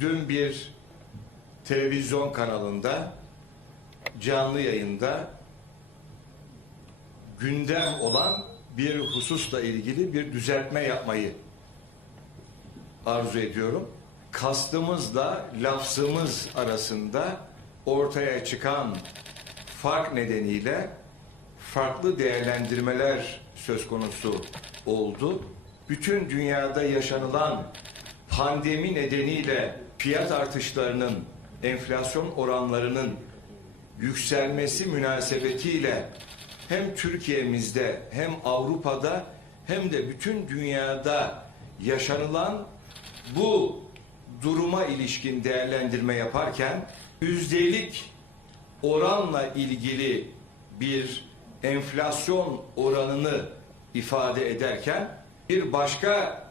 dün bir televizyon kanalında canlı yayında gündem olan bir hususla ilgili bir düzeltme yapmayı arzu ediyorum. Kastımızla lafzımız arasında ortaya çıkan fark nedeniyle farklı değerlendirmeler söz konusu oldu. Bütün dünyada yaşanılan pandemi nedeniyle fiyat artışlarının, enflasyon oranlarının yükselmesi münasebetiyle hem Türkiye'mizde hem Avrupa'da hem de bütün dünyada yaşanılan bu duruma ilişkin değerlendirme yaparken yüzdelik oranla ilgili bir enflasyon oranını ifade ederken bir başka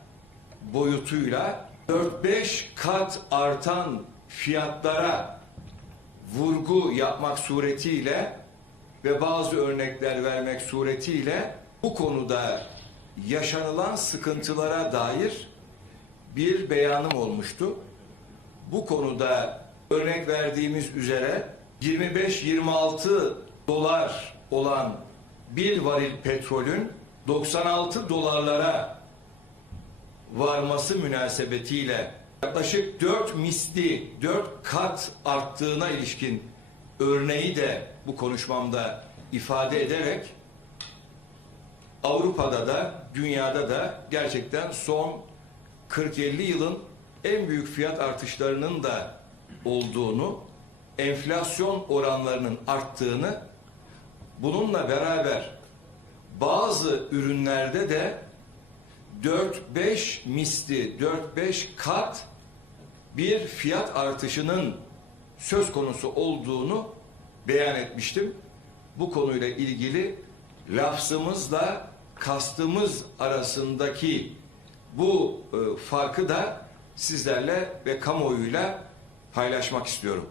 boyutuyla 4-5 kat artan fiyatlara vurgu yapmak suretiyle ve bazı örnekler vermek suretiyle bu konuda yaşanılan sıkıntılara dair bir beyanım olmuştu. Bu konuda örnek verdiğimiz üzere 25-26 dolar olan bir varil petrolün 96 dolarlara varması münasebetiyle yaklaşık 4 misli, 4 kat arttığına ilişkin örneği de bu konuşmamda ifade ederek Avrupa'da da dünyada da gerçekten son 40-50 yılın en büyük fiyat artışlarının da olduğunu, enflasyon oranlarının arttığını, bununla beraber bazı ürünlerde de 4-5 misli, 4-5 kat bir fiyat artışının söz konusu olduğunu beyan etmiştim. Bu konuyla ilgili lafzımızla kastımız arasındaki bu e, farkı da sizlerle ve kamuoyuyla paylaşmak istiyorum.